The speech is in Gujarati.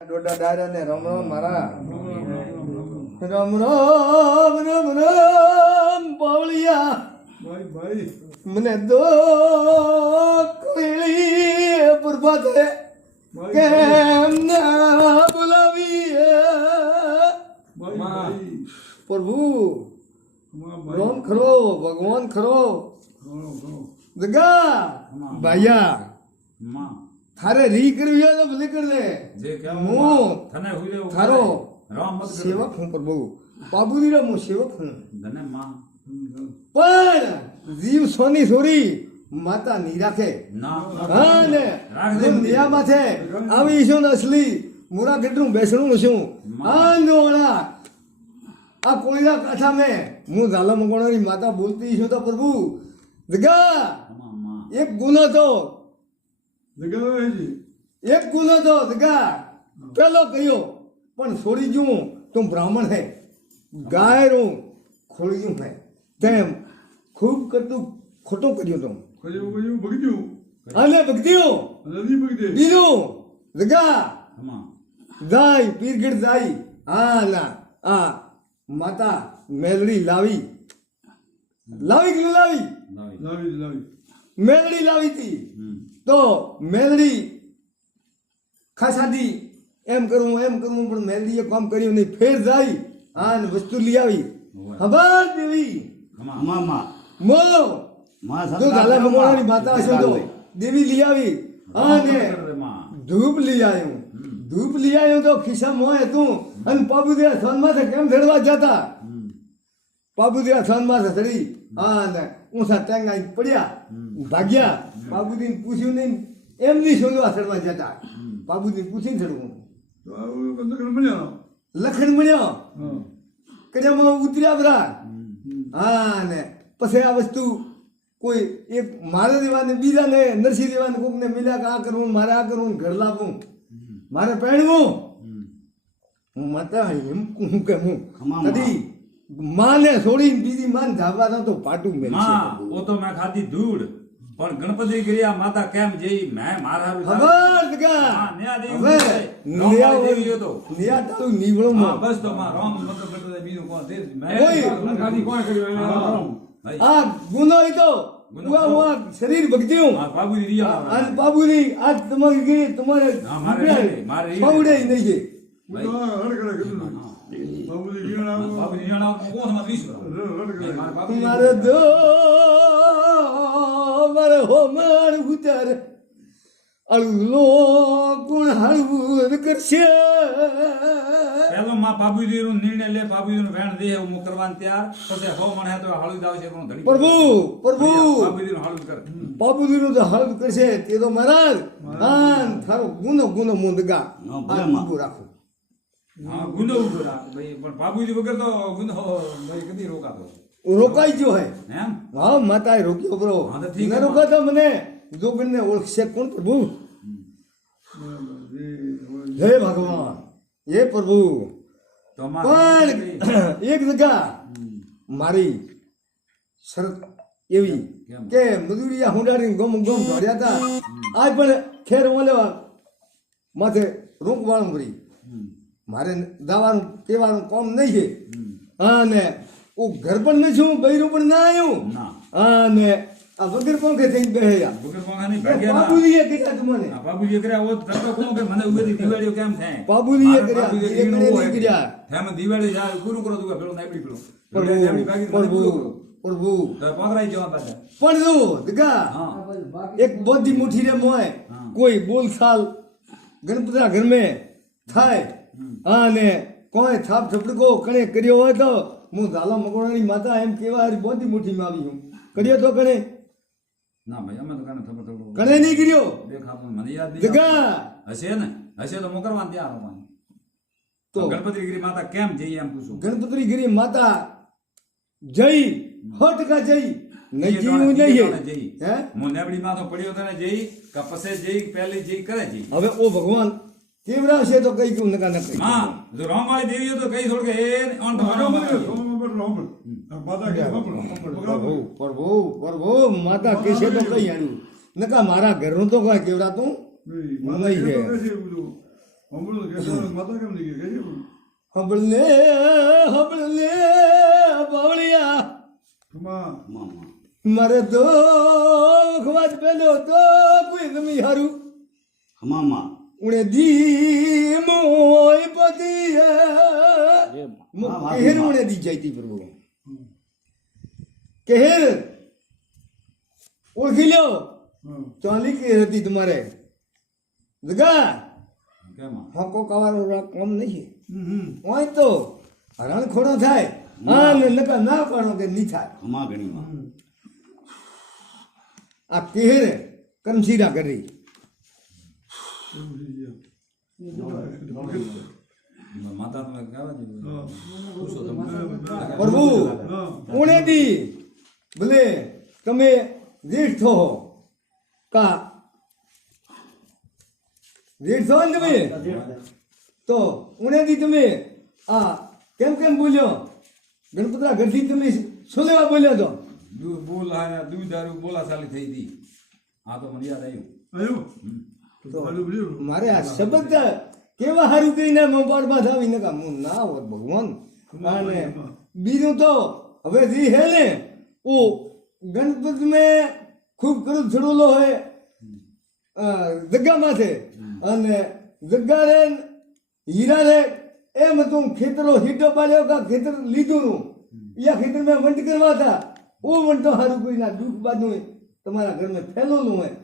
ડોડા ડાયરા ને રામ રામ મારા રામ રામ રામ રામ પાવળિયા ભાઈ ભાઈ મને દો કોઈલી પ્રભાતે કેમ ના બોલાવી ભાઈ પ્રભુ ભાઈ રામ ખરો ભગવાન ખરો જગા ભાઈયા થારે રી કરવી હોય તો ભલે કર દે જે કે હું તને હુલે થારો રામ મત સેવક હું પ્રભુ બાબુજી રો હું સેવક હું ધને માં પણ જીવ સોની સોરી માતા ની રાખે ના હા ને નિયા માથે આવી છું ને અસલી મોરા કેટલું બેસણું છું આ નોળા આ કોઈના કાઠા મેં હું ઝાલા મગોણાની માતા બોલતી છું તો પ્રભુ જગા માં એક ગુનો તો જગાવેજી એક ગુનો તો જગા પેલો કયો પણ છોડી જું તું બ્રાહ્મણ હે ગાય રું ખોલી જું હે તેમ ખૂબ કરતું ખોટું કર્યું તું કયું બગડ્યું અને ભક્તિઓ નદી બગડે બીજું જગા માં જાય પીરગઢ જાય હા ના આ માતા મેલડી લાવી લાવી કે ન લાવી લાવી લાવી મેલડી લાવી હતી તો મેલડી ખાસાથી એમ કરવું પણ મેલડીએ કામ કર્યું નહીં ફેર જાય હા ને વસ્તુ લઈ આવી ખબર દેવી માં મો જો ઝાલા મંગોળાની માતા હશે તો દેવી લઈ આવી હા ને ધૂપ લઈ આવ્યું તો ખિસ્સામાં હતું અને પાબુદિયા સોનમાં કેમ ધડવા જતા પાબુદિયા સોનમાં ધડી હા ને ઊંસા ટેંગાઈ પડ્યા ભાગ્યા બાબુજીને પૂછ્યું નહીં એમની સોલવા ચડવા જતા બાબુજીને પૂછીને ચડવું તો આવું કંદકણ મળ્યા લખણ મળ્યો હા કડિયામાં ઉતર્યા બધા હા ને પછી આ વસ્તુ કોઈ એક મારે દેવાને બીજાને નરસિંહ દેવાને કોકને મિલ્યા કે આ કરવું મારે આ કરવું ઘર લાવવું મારે પહેણવું હું માતા એમ હું કે હું કદી માને છોડીને બીજી માન ધાબા તો પાટું મેં માં ઓ તો મેં ખાધી ધૂળ પણ ગણપતિ ગિરિયા માતા કેમ જઈ મેં મારા ખબર જગા હા, ન્યા દેવી હવે રામ દેવી હતો. નિયા તારું નીવળો હા બસ તો માં રામ મત કરતો બીજું કોણ તે કોઈ ખાલી કોણ કર્યું એને રામ આ ગુનો ઈ તો ઉવા શરીર ભક્તિયું હા બાબુજી રિયા આ બાબુની આજ તમારી ગઈ તમારે હા, મારે પાવડે નહીં છે હડકડા કીધું બાબુજી જીવન આવો બાબુજી રિયા કોણ માં 20 હડકડા બાબુજી મારે દો મારે હો માર ઉતાર અળલો કોણ હળવું કરશે પેલો માં બાબુજી નો નિર્ણય લે બાબુજી નો વેણ દે હું કરવાન ત્યાર પછી હો મને તો હાળું દાવ છે પણ ધડી પ્રભુ બાબુજી નો હાળું કર બાબુજી નું તો હળવું કરશે તે તો મહારાજ હા થારો ગુનો મુંદગા આ ઉભું રાખો હા ગુનો ઉભો રાખ ભાઈ પણ બાબુજી વગર તો ગુનો ભાઈ કદી રોકાતો રોકાઈ ગયો હે એમ હા માતાએ રોક્યો બ્રો હા, તો ઠીક ન છે. રોકાતો મને જોગણને ઓળખશે કોણ પ્રભુ હે ભગવાન હે પ્રભુ તો માં પણ એક જગા મારી શરત એવી કેમ? કે મજૂરિયા હુંડાડીને ગમ દોડ્યા હતા આજ પણ ખેર ઓલેવા માથે રોકવાનું વળી મારે દાવાનું કહેવાનું કામ નહીં છે હા ને હું ઘર પણ ન છું બૈરું પણ ના આવ્યું ના હા ને આ વગર પંખે થઈને બેહ્યા વગર કોંગાની ભાગ્યા ના બાબુજીએ કર્યા તું મને આ બાબુજી કર્યા હોત તો કોણ કે મને ઉગેથી દિવાળીઓ કેમ થાય બાબુજીએ મારા કર્યા, બાબુજીએ એકને કર્યું નહીં કર્યા. એમ દિવાળી જાય પૂરું કરો તું પેલો નાઈબડી પેલો પ્રભુ નાઈબડી ભાગી મને પૂરું કરો. પ્રભુ તો પકડાઈ જવા પાછા પણ જો દગા હા એક બોધી મુઠ્ઠી રે મોય કોઈ બોલચાલ ગણપતિના ઘર મેં થાય હા ને કોઈ થાપ થપડકો કણે કર્યો હોય તો હું ઝાલા મગોણાની માતા એમ કેવા હારી બોધી મુઠ્ઠીમાં આવી હું કર્યો તો કણે ના ભાઈ અમે તો કાને ખબર ખબર કણે નહીં કર્યો દેખાતો મને યાદ નહીં જગા હશે ને હશે તો મોકરવાન ત્યાં આવવાનું તો તો ગણપતિગીરી માતા કેમ જઈ એમ પૂછું ગણપતિ ગીરી માતા જઈ 100% જઈ નહીં જીવું નહીં જઈ હે હું નેબડી માં તો પડ્યો તને જઈ કે પછી જઈ પહેલી જઈ કરે જઈ હવે ઓ ભગવાન કેવરાશે તો કઈ કેવું નકા ન કઈ માં જો રામવાળી દેવી તો કઈ થોડ કે એ ઓન તો રામ રામ માતા કે પ્રભુ પ્રભુ પ્રભુ માતા કેશે તો કઈ આડ્યું નકા મારા ઘરનું તો કઈ કેવરાતું નહીં છે હમણાં કહેતા માતા કેમ નહીં કહે છે હબળને હબળને બાવળિયા માં મારે તો ખવાજ પેલો તો કોઈ ગમી હારું ઉણે દી મોય પતિ કેહર ઉણે દી જાયતી પ્રભુ કેહર ઓળખી લ્યો ચાલી કેહર હતી તમારે જગા કેમ હોકો કવારો કામ નહીં હોય તો હરણ ખોડો થાય હા ને નકા ના પાડો કે નહીં થાય આ કેહર કંસીરા કરી માતા તમે કહેવા દીધું પૂછો તમે પ્રભુ ઉણે દી ભલે તમે જેઠ થો કા જેઠ થો ને તમે તો ઉણે દી તમે આ કેમ કેમ બોલ્યો ગણપતરા ઘરથી તમે શું લેવા બોલ્યો તો દૂધ બોલા દૂધ દારૂ બોલા ચાલી થઈ હતી આ તો મને યાદ આવ્યું આવ્યું મારે આ શબ્દ કેવા હારું કરીને મોબાઈલમાં થાવી નકા હું ના હોત ભગવાન અને બીજું તો હવે જે હે ને ઓ ગણપત મેં ખૂબ કરું છડોલો હોય જગ્ગા માથે અને જગ્ગા રે હીરા રે એમ તું ખેતરો હીટો પાડ્યો કા ખેતર લીધું નું યા ખેતર મેં વંટ કરવા હતા ઓ વંટ તો હારું કોઈ ના દુઃખ બાદું તમારા ઘરમાં ફેલેલું હોય